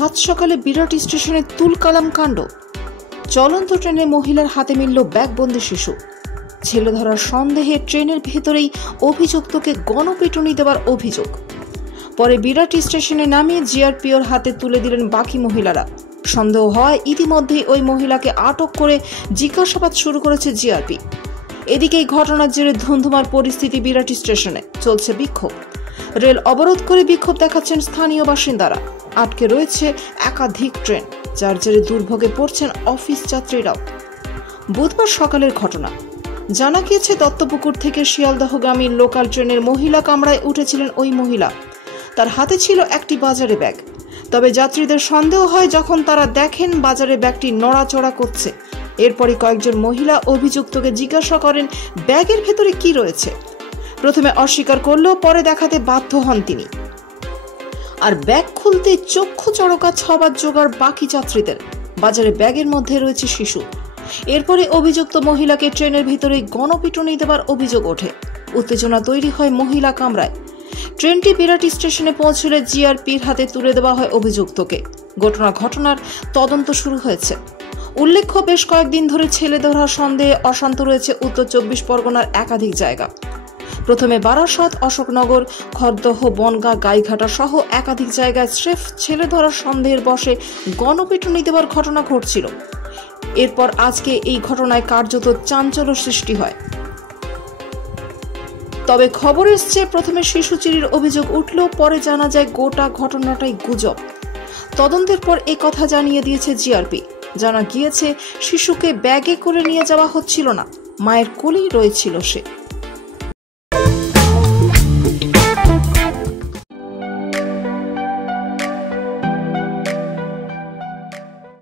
সাত সকালে বিরাট স্টেশনে তুলকালাম কাণ্ড। চলন্ত ট্রেনে মহিলার হাতে মিলল ব্যাগবন্দি শিশু। ছেলে ধরার সন্দেহে ট্রেনের ভেতরেই অভিযুক্তকে গণপিটুনি দেওয়ার অভিযোগ। পরে বিরাট স্টেশনে নামিয়ে জিআরপিওর হাতে তুলে দিলেন বাকি মহিলারা। সন্দেহ হয় ইতিমধ্যেই ওই মহিলাকে আটক করে জিজ্ঞাসাবাদ শুরু করেছে জিআরপি। এদিকে এই ঘটনার জেরে ধুন্ধুমার পরিস্থিতি বিরাট স্টেশনে, চলছে বিক্ষোভ। রেল অবরোধ করে বিক্ষোভ দেখাচ্ছেন স্থানীয় বাসিন্দারা। আটকে রয়েছে একাধিক ট্রেন, যার জেরে দুর্ভোগে পড়ছেন অফিস যাত্রীরাও। বুধবার সকালের ঘটনা। জানা গিয়েছে দত্তপুকুর থেকে শিয়ালদহগামী লোকাল ট্রেনের মহিলা কামরায় উঠেছিলেন ওই মহিলা। তার হাতে ছিল একটি বাজারে ব্যাগ। তবে যাত্রীদের সন্দেহ হয় যখন তারা দেখেন বাজারে ব্যাগটি নড়াচড়া করছে। এরপরই কয়েকজন মহিলা অভিযুক্তকে জিজ্ঞাসা করেন ব্যাগের ভেতরে কি রয়েছে। প্রথমে অস্বীকার করলেও পরে দেখাতে বাধ্য হন তিনি। আর ব্যাগ খুলতে চক্ষু চড়কা ছবার জোগাড় বাকি যাত্রীদের। বাজারে ব্যাগের মধ্যে রয়েছে শিশু। এরপরে অভিযুক্ত মহিলাকে ট্রেনের ভিতরে গণপিটুনি দেওয়ার অভিযোগ ওঠে। উত্তেজনা তৈরি হয় মহিলা কামরায়। ট্রেনটি বিরাট স্টেশনে পৌঁছলে জিআরপির হাতে তুলে দেওয়া হয় অভিযুক্তকে। ঘটনার তদন্ত শুরু হয়েছে। উল্লেখ্য, বেশ কয়েকদিন ধরে ছেলে ধরার সন্দেহে অশান্ত রয়েছে উত্তর 24 পরগনার একাধিক জায়গা। প্রথমে বারাসত, অশোকনগর, খড়দহ, বনগাঁ, গাইঘাটা সহ একাধিক জায়গায় স্রেফ ছেলে ধরার সন্দেহের বশে গণপিটুনি দেওয়ার ঘটনা ঘটছিল। এরপর আজকে এই ঘটনায় কার্যত চাঞ্চল্য সৃষ্টি হয়। তবে খবর এসছে প্রথমে শিশু চুরির অভিযোগ উঠলেও পরে জানা যায় গোটা ঘটনাটাই গুজব। তদন্তের পর এই কথা জানিয়ে দিয়েছে জিআরপি। জানা গিয়েছে শিশুকে ব্যাগে করে নিয়ে যাওয়া হচ্ছিল না, মায়ের কোলেই রয়েছিল সে।